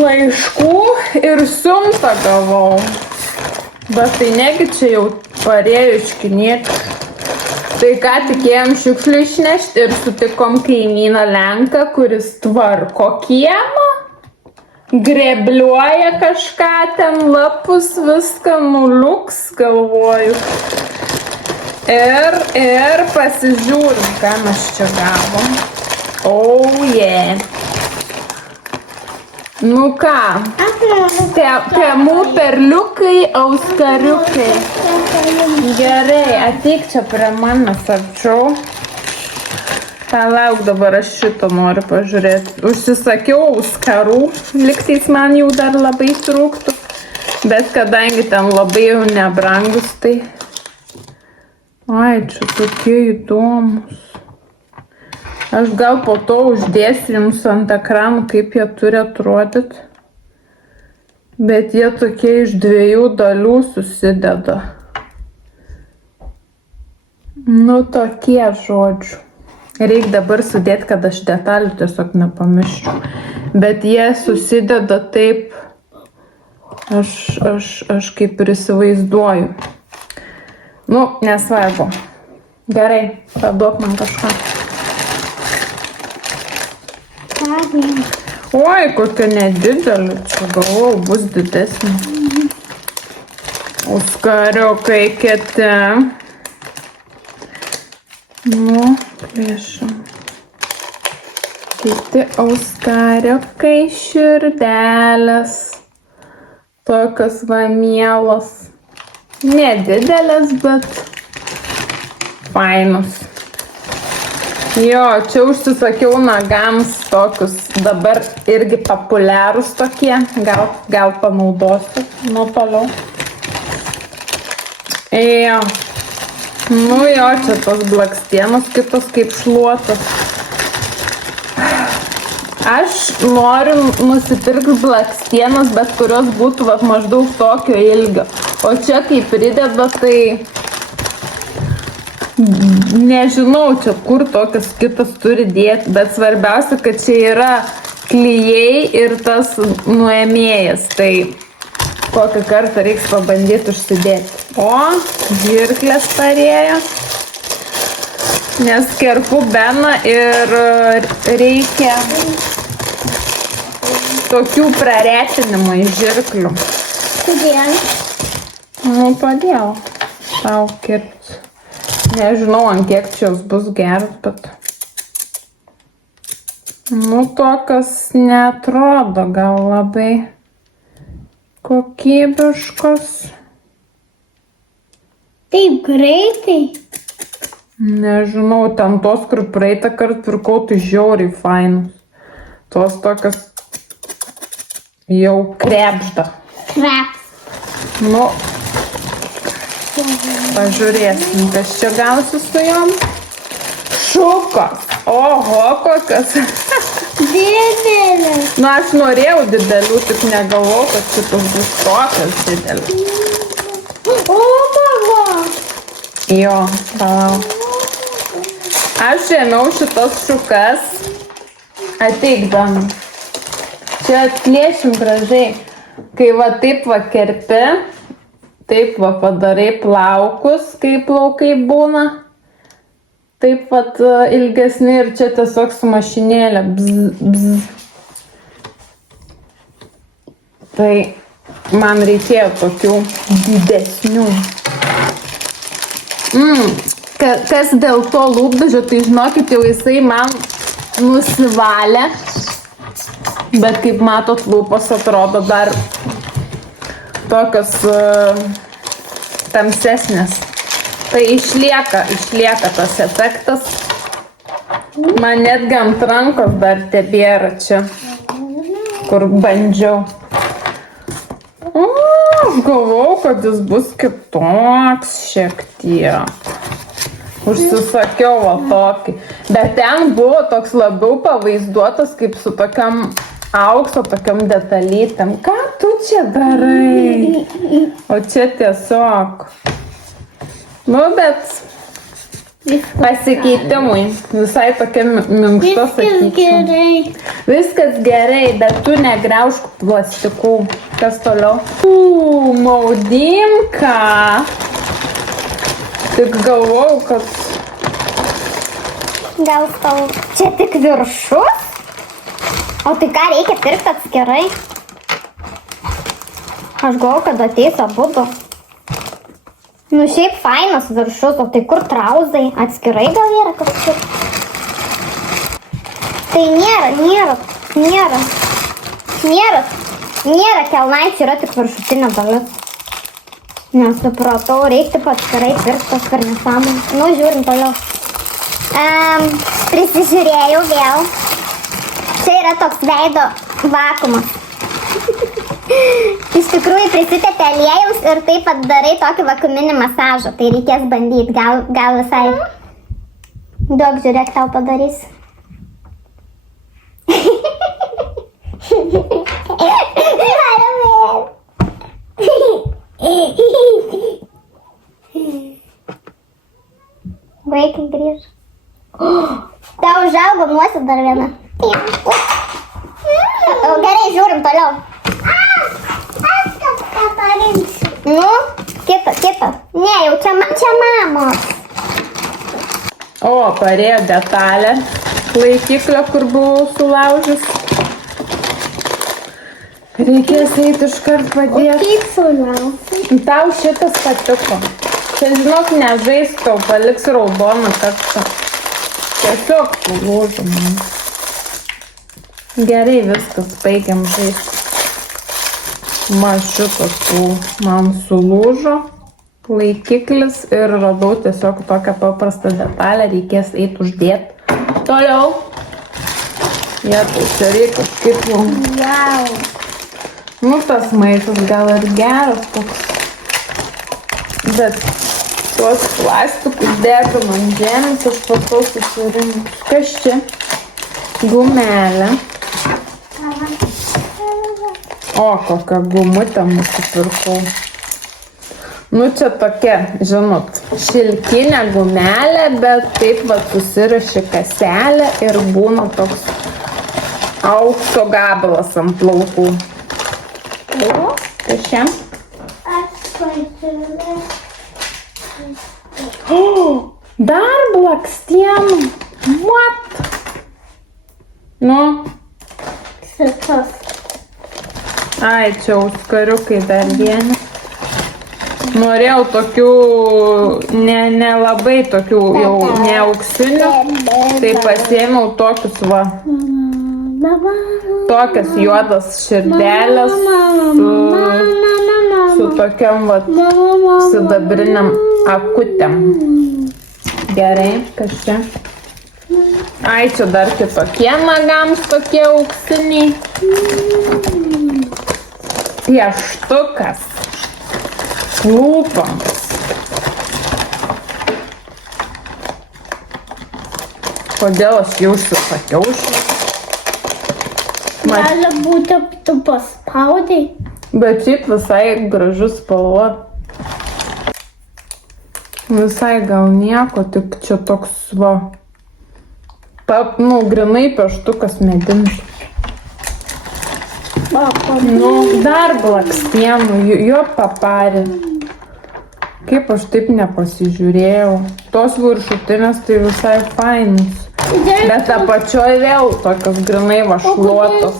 laiškų ir siuntą gavau. Bet tai negi čia jau parėjo iš kiniečių. Tai ką tikėjom šiukšlių išnešti ir sutikom kaimyną Lenką, kuris tvarko kiemą. Grebliuoja kažką ten, lapus, viską nuliuks, galvoju. Ir pasižiūrim, ką mes čia gavom. Oh yeah. Nu ką, Temu perliukai, auskariukai. Gerai, ateik čia prie manęs arčiau. Palauk, dabar aš šito noriu pažiūrėti. Užsisakiau auskarų, liktais man jau dar labai trūktų. Bet kadangi ten labai jau nebrangus, tai... Ai, čia tokie įdomus. Aš gal po to uždėsiu jums ant ekranų, kaip jie turi atrodyti. Bet jie tokie iš 2 dalių susideda. Nu, tokie žodžiu. Reikia dabar sudėti, kad aš detalių tiesiog nepamirščiau. Bet jie susideda taip, aš kaip ir įsivaizduoju. Nu, nesvarbu. Gerai, paduok man kažką. Oi, kokia nedidelė, čia galvojau, bus didesnė. Auskariukai kiti. Nu, plėšim. Kiti auskariukai širdelės. Tokios va mielos. Nedidelės, bet fainos. Jo, čia užsisakiau nagams tokius, dabar irgi populiarūs tokie, gal panaudosiu nuo toliau. Jo, nu jo, čia tos blakstienos, kitos kaip šluotos. Aš noriu nusipirkti blakstienos, bet kurios būtų maždaug tokio ilgio. O čia kai prideda, tai... Nežinau, čia kur tokias kitas turi dėti, bet svarbiausia, kad čia yra klijai ir tas nuėmėjas, tai kokį kartą reiks pabandyti užsidėti. O, žirklės parėjo, nes kerpu Beną ir reikia tokių praretinimų iš žirklių. Kodėl? Nu, todėl tau kirpti. Nežinau, ant kiek čia jos bus geras, bet... Nu, tokios neatrodo gal labai kokybiškos. Taip greitai? Nežinau, ten tos, kur praeitą kartą pirkau, tai žiauriai fainos. Tos tokios jau krepžda. Nu... Pažiūrėsim, kas čia gausi su jom. Šukos. Oho, kokios. Didelės. Nu, aš norėjau didelių, tik negalvojau, kad šitos bus tokios didelės. O, mama. Jo, palauk. Aš ėmiau šitos šukas. Ateik, Dana. Čia atplėšim gražiai. Kai va taip va kerpi, taip va padarai plaukus, kai plaukai būna. Taip pat ilgesni ir čia tiesiog su mašinėlė. Bzz, bzz. Tai man reikėjo tokių didesnių. Kas dėl to lūpdažio, tai žinokit, jau jisai man nusivalė. Bet kaip matot, lūpos atrodo dar tokios tamsesnės. Tai išlieka tas efektas. Man netgi ant rankos dar tebėra čia, kur bandžiau. Aš galvau, kad jis bus kitoks šiek tiek. Užsisakiau va tokį. Bet ten buvo toks labiau pavaizduotas kaip su tokiam aukso, tokiam detalytėm. Ką tu čia darai? O čia tiesiog... Nu, bet Pasikeitimui. Visai tokia minkšta, Viskas sakyčiau. gerai. Viskas gerai, bet tu negriaužk plastikų. Kas toliau? Maudimka. Tik galvojau, kad... Gal tau čia tik viršus? O tai ką reikia pirkti atskirai? Aš galvoju, kad ateis abudu. Nu šiaip fainas viršus, o tai kur trauzai? Atskirai gal yra kažkur? Tai nėra kelnaičių, yra tik viršutinė dalis. Nesupratau, reiktų atskirai pirkti per nesąmonę. Nu, žiūrim toliau. Prisižiūrėjau vėl. Čia yra toks veido vakuumas. Iš tikrųjų prisitepė aliejaus ir taip pat darai tokį vakuuminį masažą. Tai reikės bandyti, gal visai. Duok, žiūrėk, tau padarys. Vaikai grįž. Tau užaugo nuosit dar viena. Gerai, žiūrim toliau. Aš kažką parinksiu. Nu, kita. Ne, jau čia mamos. O, parėjo detalė laikiklio, kur buvau sulaužus. Reikės eiti iškart padėti. Kaip sulauksi? Tau šitas patiko. Čia, žinok, nežais, tau paliks raudoną kartą. Tiesiog sulūžom. Gerai, viskas, baigiam žaisti. Šitas man sulūžo laikiklis ir radau tiesiog tokią paprastą detalę, reikės eiti uždėti. Toliau. Tai čia reikia kažkaip jau. Wow. Nu, tas maišas gal ir geras toks. Bet tuos plastikus dėtum ant žemės, aš patau susirinksiu. Kas čia? Gumelė. O, kokią gumutę nusipirkau. Nu, čia tokia, žinot, šilkinė gumelė, bet taip va susiraši kaselė ir būna toks aukso gabalas ant plaukų. Kas čia? Aš pažiūrėjau. Dar blakstienų. What? Nu. Šitas. Ai, čia auskariukai dar vieni. Norėjau tokių, nelabai tokių jau neauksinių. Tai pasiėmiau tokius va. Tokias juodas širdelės su tokiam va sidabriniam akutėm. Gerai, kas čia? Ai, čia dar kitokie nagams tokie auksiniai. Pieštukas. Lūpoms. Kodėl aš jau užsisakiau šį? Gali būti, tu paspaudai. Bet šiaip visai gražus spalva. Visai gal nieko, tik čia toks va. Grinai pieštukas medinis. Nu, dar blakstienų, jo paparė. Kaip aš taip nepasižiūrėjau. Tos viršutinės tai visai fainas. Bet apačioj vėl tokios grinai vašluotos.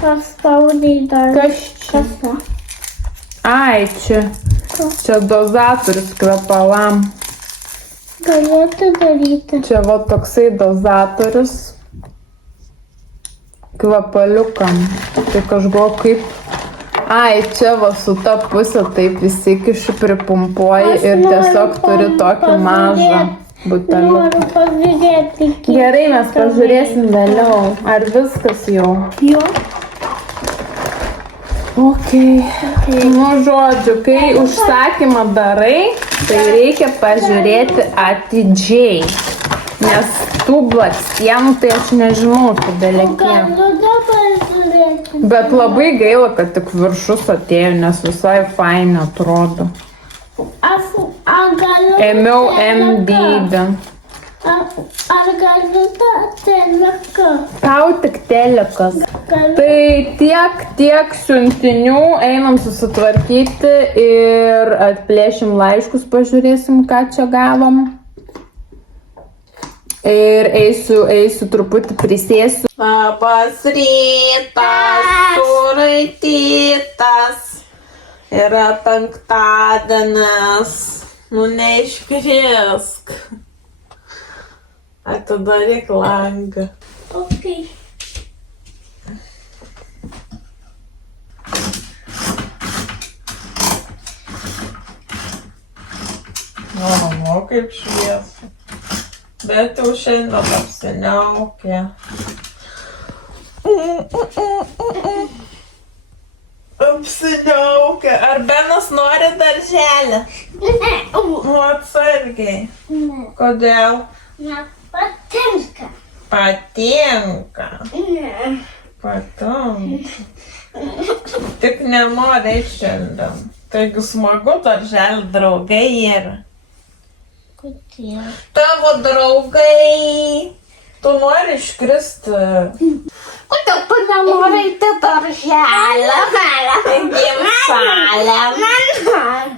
Paspaudai dar. Kas čia? Ai, čia dozatorius kvepalam. Galėtų daryti. Čia va toksai dozatorius kvepaliukam. Tai kažko kaip... Ai, čia va su ta pusė taip įsikiši, pripumpuoji ir tiesiog turi tokį mažą buteliuką. Noriu pažiūrėti. Gerai, mes pažiūrėsim vėliau. Ar viskas jau? Jo. Ok. Nu, žodžiu, kai užsakymą darai, tai reikia pažiūrėti atidžiai. Nes tų blakstienų tai aš nežinau, tu belėkie. Galiu pažiūrėti. Bet labai gaila, kad tik viršus atėjo, nes visai fainai atrodo. Gal Ėmiau M dydį. Ar galiu tą teleką? Tau tik telekas. Galiu. Tai tiek siuntinių, einam susitvarkyti ir atplėšim laiškus, pažiūrėsim, ką čia gavom. Ir eisiu truputį prisėsiu. Labas rytas, suraitytas. Yra penktadienis. Nu, neiškrisk. Atidaryk langą. Okay. O, kaip šviesu. Bet jau šiandien apsiniaukė. Apsiniaukė. Ar Benas nori darželį? Ne. Nu, atsargiai. Ne. Kodėl? Nepatinka. Patinka. Ne. Patinka. Tik nenori šiandien. Taigi smagu darželį draugai yra. Kodėl? Tavo draugai. Tu nori iškristi. Kodėl tu nenori eiti darželį? Taigi salę.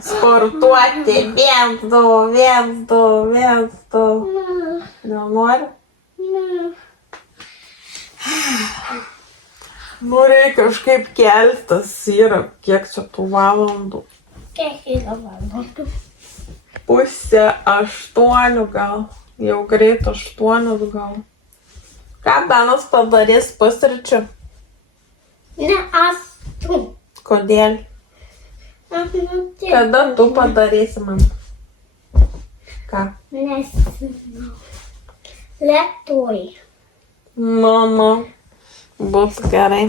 Sportuoti. 1, 2. Nenori? Ne. Nu, reikia kažkaip keltas. Yra kiek čia tų valandų. Kiek yra valandų? 7:30 gal. Jau greit 8 gal. Ką Benas padarys pusryčių? Ne, aš tu. Kodėl? Aš nutiek. Kada tu padarysi man? Ką? Nesinau. Lietuvai. Nu. Bus gerai.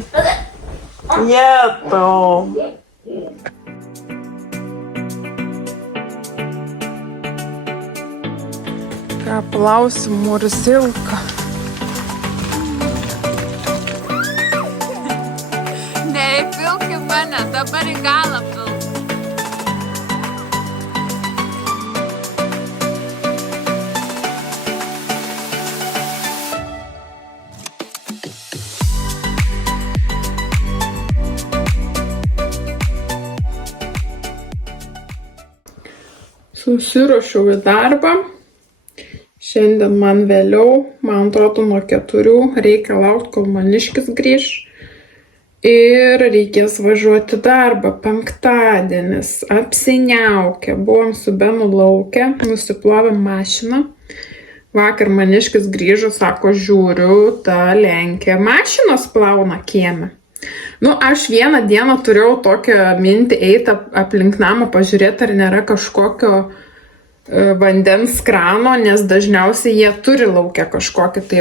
Jetau. Ką plausim, Mursilka? Neįpilk į mane, dabar į galą pilk. Susiruošiau į darbą. Šiandien man vėliau, man atrodo nuo 4 reikia laukti, kol Maniškis grįž. Ir reikės važiuoti į darbą. Penktadienis, apsiniaukę. Buvom su Benu lauke, nusiplovėm mašiną. Vakar Maniškis grįžo, sako, žiūriu, ta Lenkija mašinas plauna kieme. Nu, aš vieną dieną turėjau tokią mintį eiti aplink namą, pažiūrėti, ar nėra kažkokio vandens krano, nes dažniausiai jie turi laukia kažkokį tai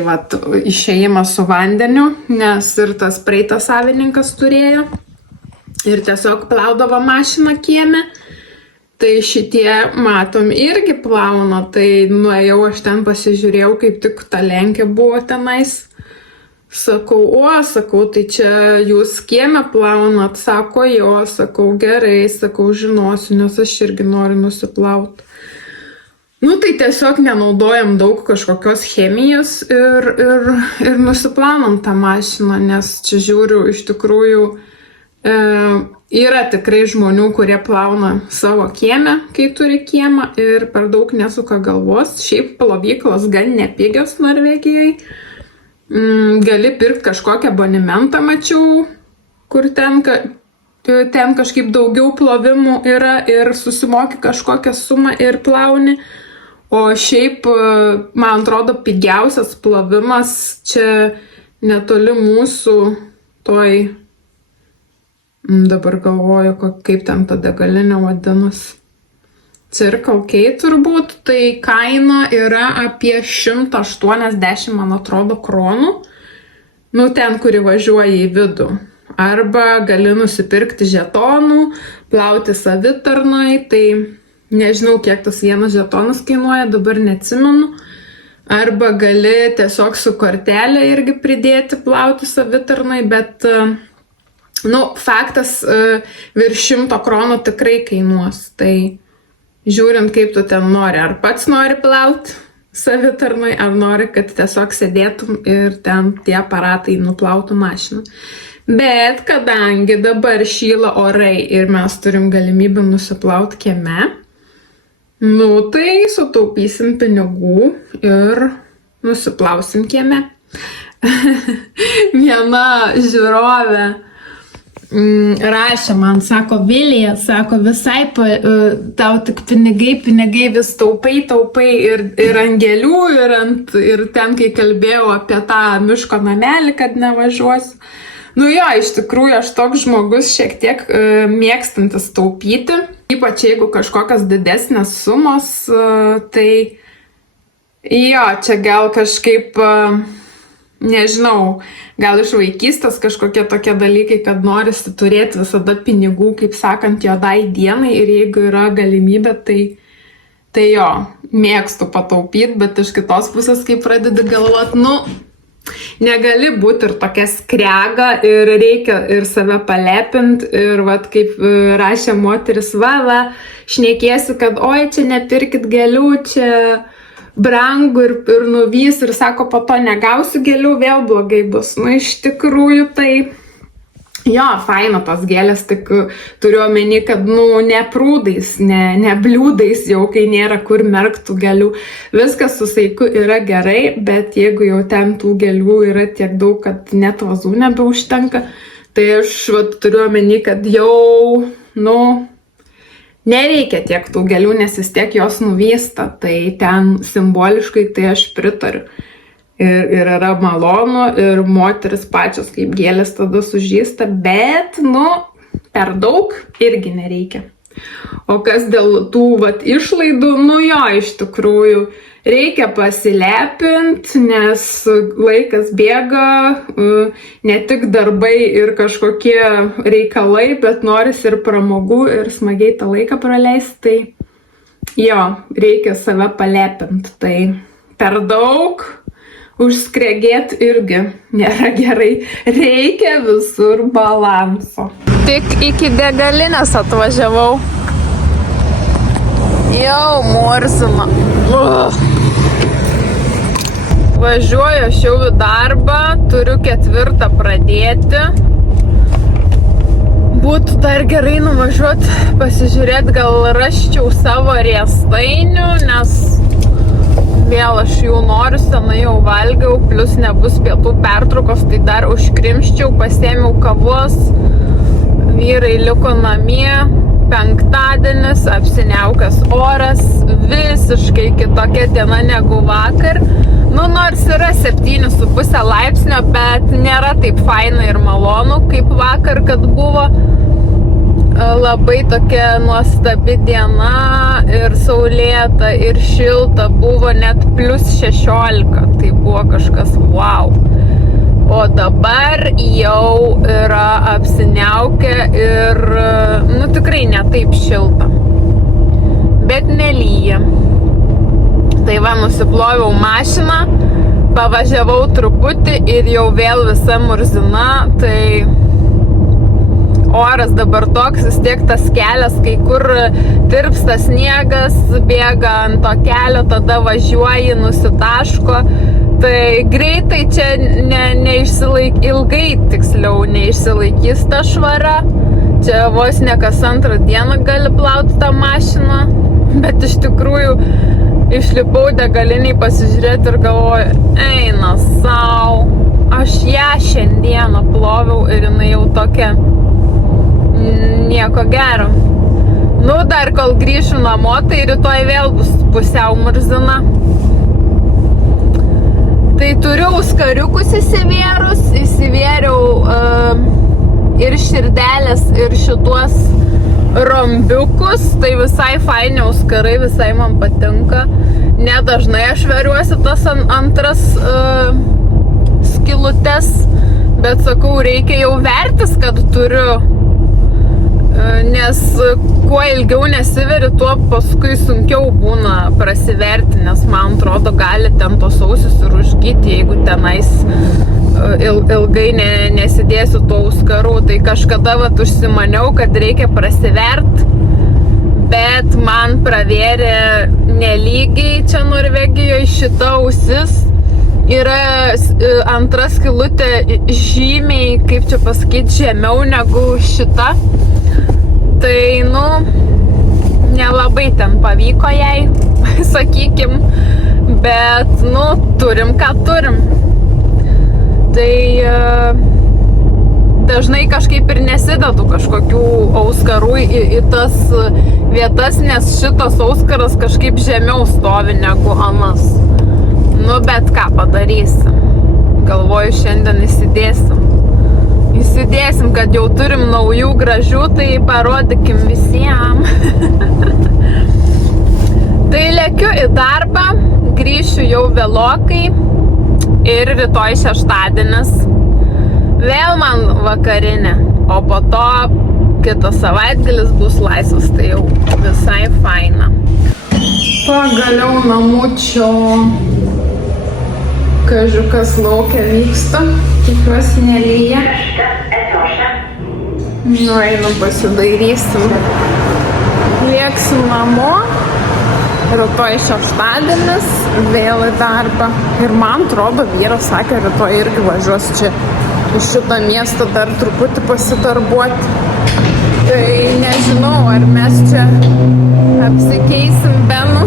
išėjimą su vandeniu, nes ir tas praeitas savininkas turėjo ir tiesiog plaudavo mašiną kieme. Tai šitie, matom, irgi plauna, tai nuėjau, aš ten pasižiūrėjau, kaip tik ta Lenkija buvo tenais. Sakau, tai čia jūs kieme plaunat, sako, jo, sakau, gerai, sakau, žinosiu, nes aš irgi noriu nusiplauti. Nu, tai tiesiog nenaudojam daug kažkokios chemijos ir nusiplaunam tą mašiną, nes čia žiūriu, iš tikrųjų yra tikrai žmonių, kurie plauna savo kieme, kai turi kiemą ir per daug nesuka galvos. Šiaip plovyklos gan nepigios Norvegijoje. Gali pirkti kažkokią abonementą, mačiau, kur ten kažkaip daugiau plovimų yra ir susimoki kažkokią sumą ir plauni. O šiaip, man atrodo, pigiausias plovimas čia netoli mūsų toj, dabar galvoju, kaip ten ta degalinė vadinasi. Circle K turbūt, tai kaina yra apie 180, man atrodo, kronų. Nu, ten, kuri važiuoja į vidų. Arba gali nusipirkti žetonų, plauti savitarnoj, tai nežinau, kiek tas vienas žetonas kainuoja, dabar neatsimenu. Arba gali tiesiog su kortelė irgi pridėti plauti savitarnoj, bet, faktas virš 100 kronų tikrai kainuos, tai Žiūrint, kaip tu ten nori. Ar pats nori plauti savitarnai, ar nori, kad tiesiog sėdėtum ir ten tie aparatai nuplautų mašiną. Bet kadangi dabar šyla orai ir mes turim galimybę nusiplauti kieme, tai sutaupysim pinigų ir nusiplausim kieme. Viena žiūrovė rašė man, sako, Vilija, sako, visai tau tik pinigai vis taupai ir ant gėlių, ir ten, kai kalbėjau apie tą miško namelį, kad nevažiuosiu. Jo, iš tikrųjų, aš toks žmogus šiek tiek mėgstantis taupyti, ypač jeigu kažkokios didesnės sumos, tai jo, čia gal kažkaip, nežinau, gal iš vaikystės kažkokie tokie dalykai, kad norisi turėti visada pinigų, kaip sakant, juodai dienai, ir jeigu yra galimybė, tai jo, mėgstu pataupyti, bet iš kitos pusės, kai pradedi galvoti, negali būti ir tokia skrega, ir reikia ir save palepinti, ir vat kaip rašė moteris, šnekėsiu, kad oi, čia nepirkit gėlių, čia brangu ir nuvys, ir sako, po to negausiu gėlių, vėl blogai bus. Iš tikrųjų, tai jo, faina tos gėlės, tik turiu omeny, kad, ne prūdais, ne bliūdais jau, kai nėra kur merktų gėlių. Viskas su saiku yra gerai, bet jeigu jau ten tų gėlių yra tiek daug, kad net vazų nebeužtenka, tai aš turiu omeny, kad jau, nereikia tiek tų gėlių, nes vis tiek jos nuvysta, tai ten simboliškai tai aš pritariu. Ir yra malonu, ir moteris pačios kaip gėlės tada sužįsta, bet, per daug irgi nereikia. O kas dėl tų, išlaidų, jo, iš tikrųjų, reikia pasilepinti, nes laikas bėga, ne tik darbai ir kažkokie reikalai, bet noris ir pramogų, ir smagiai tą laiką praleisti, tai jo, reikia save palepinti, tai per daug užskregėt irgi nėra gerai. Reikia visur balanso. Tik iki degalinės atvažiavau. Jau murzina. Važiuoju aš jau į darbą, turiu 4 pradėti. Būtų dar gerai nuvažiuoti, pasižiūrėti, gal raščiau savo riestainių, nes vėl aš jų noriu, senai jau valgiau, plus nebus pietų pertraukos, tai dar užkrimščiau, pasėmiau kavos, vyrai liko namie, penktadienis, apsiniaukęs oras, visiškai kitokia diena negu vakar. Nors yra 7,5 laipsnio, bet nėra taip faina ir malonu, kaip vakar, kad buvo. Labai tokia nuostabi diena ir saulėta ir šilta, buvo net +16, tai buvo kažkas wow. O dabar jau yra apsiniaukę ir, tikrai ne taip šilta, bet nelyja. Tai nusiploviau mašiną, pavažiavau truputį ir jau vėl visa murzina, tai oras dabar toks, vis tiek tas kelias, kai kur tirpsta sniegas, bėga ant to kelio, tada važiuoji, nusitaško, tai greitai čia ilgai tiksliau neišsilaikys ta švara, čia vos ne kas antrą dieną gali plauti tą mašiną, bet iš tikrųjų išlipau degaliniai pasižiūrėti ir galvoju, eina sau, aš ją šiandieną ploviau ir jinai jau tokia nieko gero. Dar kol grįšiu namo, tai rytoj vėl bus pusiau murzina. Tai turiu auskariukus įsivėriau ir širdelės, ir šituos rombiukus. Tai visai faini auskarai, visai man patinka. Nedažnai aš veriuosi tas antras skilutes, bet sakau, reikia jau vertis, kad turiu. Nes kuo ilgiau nesiveri, tuo paskui sunkiau būna prasiverti, nes man atrodo gali ten tos ausis ir užgyti, jeigu tenais ilgai nesidėsiu tų auskarų. Tai kažkada užsimaniau, kad reikia prasivert, bet man pravėrė nelygiai čia Norvegijoje šita ausis. Yra antra skylutė žymiai, kaip čia pasakyti, žemiau negu šita. Tai, nelabai ten pavyko jai, sakykim, bet, turim ką turim. Tai dažnai kažkaip ir nesidedu kažkokių auskarų į tas vietas, nes šitas auskaras kažkaip žemiau stovi negu anas. Bet ką padarysim. Galvoju, šiandien įsidėsim, kad jau turim naujų gražių, tai parodykim visiems. Tai lekiu į darbą, grįšiu jau vėlokai ir rytoj šeštadienis. Vėl man vakarinė, o po to kitas savaitgalis bus laisvas, tai jau visai faina. Pagaliau namučio. Kažkas laukia vyksta, tikiuosi nelyja. Einam pasidairysim. Lėksim namo. Rytoj šeštadienis, vėl į darbą. Ir man atrodo, vyras sakė, rytoj irgi važiuos čia iš šitą miestą dar truputį pasidarbuoti. Tai nežinau, ar mes čia apsikeisim Benu,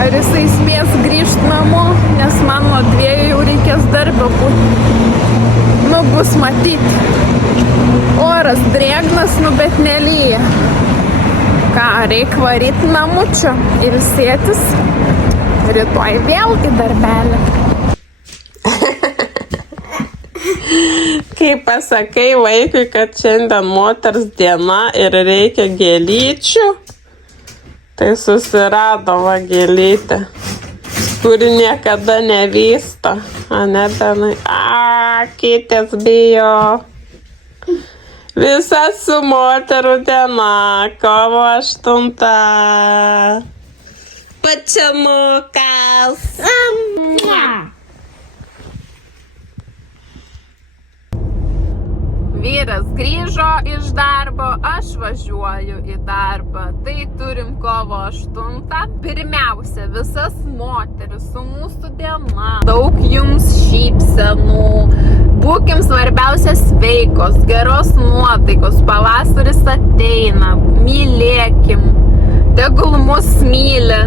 ar jisai spės grįžti namo, nes man nuo 2 jau reikės darbą būti. Bus matyti. Oras drėgnas, bet nelyja. Ką, reik varyti namučio ir sėtis. Rytoj vėl į darbelį. Kai pasakai vaikui, kad šiandien moters diena ir reikia gėlyčių, tai susirado va gėlytę, kuri niekada nevysta. Ne, Benai? Kitės bijo. Visa su moterų diena, kovo 8. Pačiamukas. Vyras grįžo iš darbo, aš važiuoju į darbą. Tai turim kovo 8. Pirmiausia, visas moteris su mūsų diena. Daug jums šypsenų. Būkim svarbiausia sveikos, geros nuotaikos. Pavasaris ateina. Mylėkim. Tegul mus myli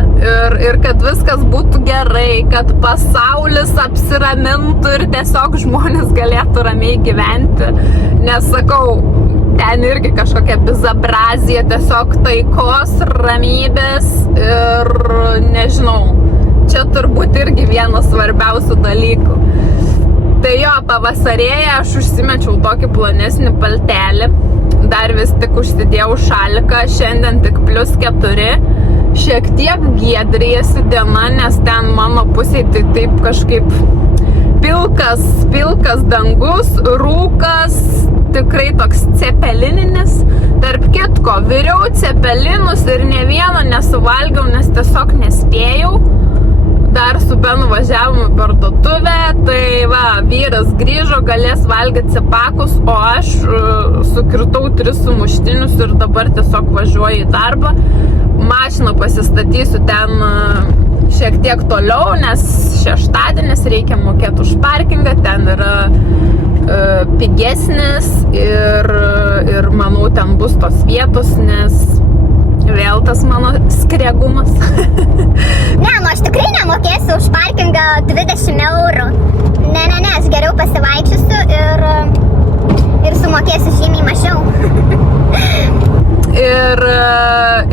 ir kad viskas būtų gerai, kad pasaulis apsiramintų ir tiesiog žmonės galėtų ramiai gyventi. Nes sakau, ten irgi kažkokia bizabrazija, tiesiog taikos, ramybės ir nežinau, čia turbūt irgi vienas svarbiausių dalykų. Tai jo, pavasarėje aš užsimečiau tokį plonesnį paltelį. Dar vis tik užsidėjau šaliką, šiandien tik +4. Šiek tiek giedrėjasi diena, nes ten mano pusėje tai taip kažkaip pilkas dangus, rūkas, tikrai toks cepelininis. Tarp kitko, viriau cepelinus ir ne vieną nesuvalgiau, nes tiesiog nespėjau. Dar su Benu važiavome per parduotuvę, tai va, vyras grįžo, galės valgyti cepakus, o aš sukirtau 3 sumuštinius ir dabar tiesiog važiuoju į darbą. Mašiną pasistatysiu ten šiek tiek toliau, nes šeštadienis reikia mokėti už parkingą, ten yra pigesnis ir manau ten bus tos vietos, nes vėl tas mano skriegumas. Aš tikrai nemokėsiu už parkingą 20 eurų. Ne, aš geriau pasivaikščiosiu ir sumokėsiu žymiai mažiau.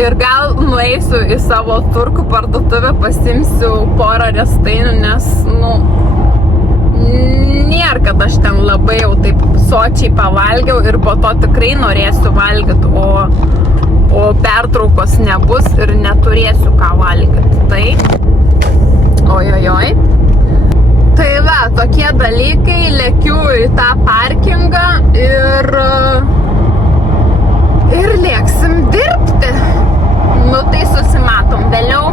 Ir gal nueisiu į savo turkų parduotuvę, pasimsiu porą riestainių, nes, nėra, kad aš ten labai jau taip sočiai pavalgiau ir po to tikrai norėsiu valgyti, o pertraukos nebus ir neturėsiu ką valgyti. Tai, ojojoj. Tai va, tokie dalykai, lekiu į tą parkingą ir lėksim dirbti. Tai susimatom vėliau.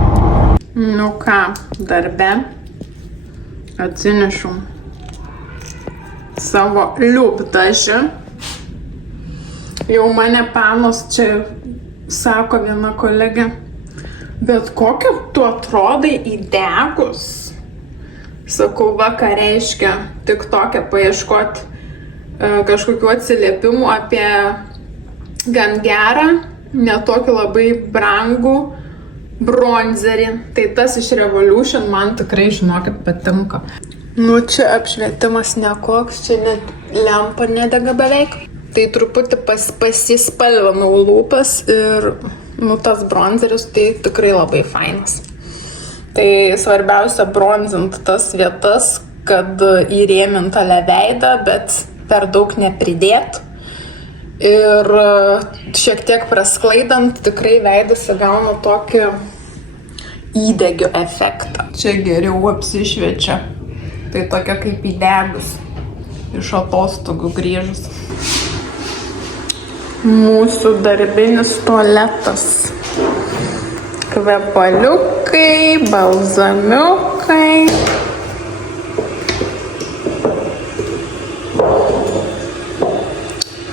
Ką, darbe atsinešu savo liūpdažį. Jau mane panos čia Sako viena kolegė, bet kokia tu atrodai įdegus. Sakau, va, ką reiškia tik tokia paieškoti kažkokių atsiliepimų apie gan gerą, netokį labai brangų bronzerį. Tai tas iš Revolution man tikrai, žinokit, patinka. Nu, čia apšvietimas nekoks, čia net lempa nedega beveik. Tai truputį pasispalvinau lūpas ir, nu, tas bronzeris tai tikrai labai fainas. Tai svarbiausia bronzint tas vietas, kad įrėmint ale veidą, bet per daug nepridėt. Ir šiek tiek prasklaidant tikrai veidas įgauna tokį įdegio efektą. Čia geriau apsišviečia. Tai tokia kaip įdegus iš atostogų grįžus. Mūsų darbinis tualetas. Kvepaliukai, balzamiukai.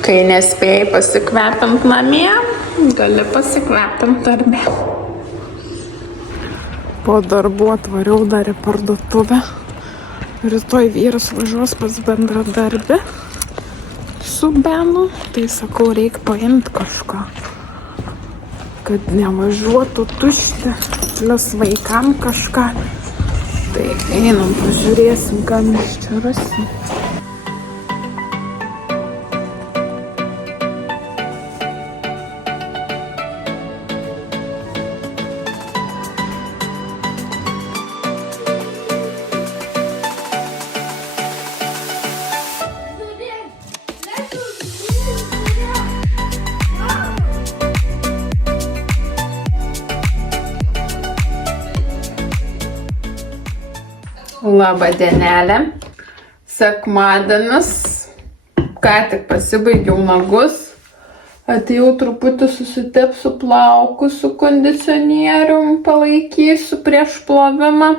Kai nespėjai pasikvepint namie, gali pasikvepint darbe. Po darbų atvariau dar į parduotuvę. Rytoj vyras važiuos pas bendradarbį su Benu. Tai sakau, reikia paimti kažką, kad nevažiuotų tušti, plius vaikam kažką. Tai einam, pažiūrėsim, ką mes čia rasim. Labą dienelę. Sekmadienis. Ką tik pasibaigiau nagus. Atėjau truputį susitepsiu plaukus su kondicionierium, palaikysiu prieš plovimą.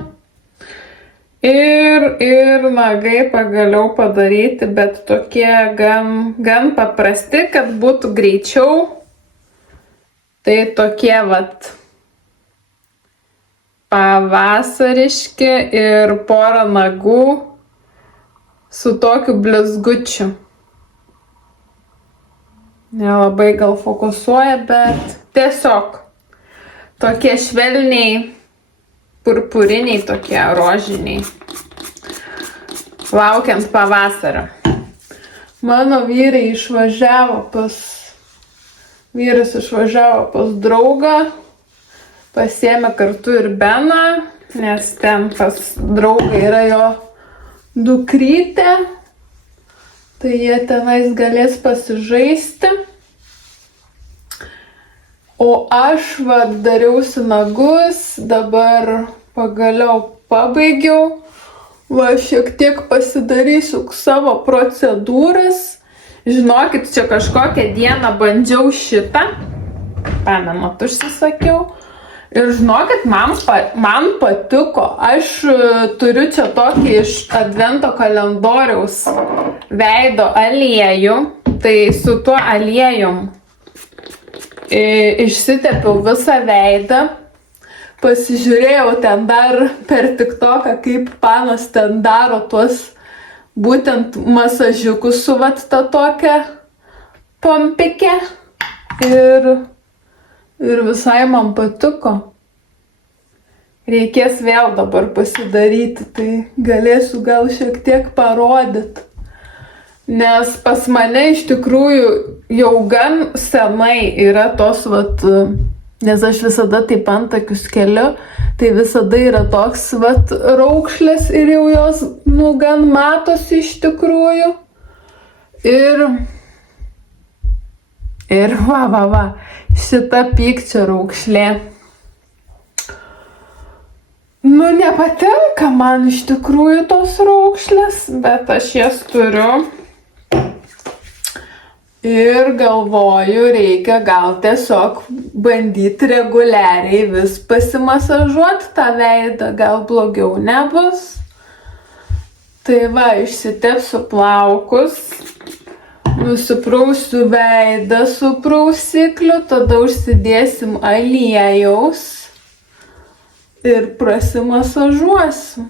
Ir nagai pagaliau padaryti, bet tokie gan paprasti, kad būtų greičiau. Tai tokie vat pavasariški ir porą nagų su tokiu blizgučiu. Nelabai gal fokusuoja, bet tiesiog tokie švelniai, purpuriniai, tokie rožiniai. Laukiant pavasario. Mano vyras išvažiavo pas draugą. Pasiėmė kartu ir Beną, nes ten pas draugą yra jo dukrytė. Tai jie tenais galės pasižaisti. O aš dariausi nagus, dabar pagaliau pabaigiau. Šiek tiek pasidarysiu savo procedūras. Žinokit, čia kažkokią dieną bandžiau šitą. Pamenat, užsisakiau. Ir žinokit, man patiko. Aš turiu čia tokį iš advento kalendoriaus veido aliejų. Tai su tuo aliejum išsitepiau visą veidą. Pasižiūrėjau ten dar per TikToką, kaip panas ten daro tuos būtent masažiukus su ta tokia pompikė. Ir visai man patiko. Reikės vėl dabar pasidaryti, tai galėsiu gal šiek tiek parodyti. Nes pas mane iš tikrųjų jau gan senai yra tos, nes aš visada taip antakius keliu, tai visada yra toks raukšlės ir jau jos gan matosi iš tikrųjų. Ir šita pykčio raukšlė. Nepatinka man iš tikrųjų tos raukšlės, bet aš jas turiu. Ir galvoju, reikia gal tiesiog bandyti reguliariai vis pasimasažuoti tą veidą, gal blogiau nebus. Tai išsitepsiu plaukus. Nusiprausiu veidą su prausikliu, tada užsidėsim aliejaus ir prasimasažuosiu.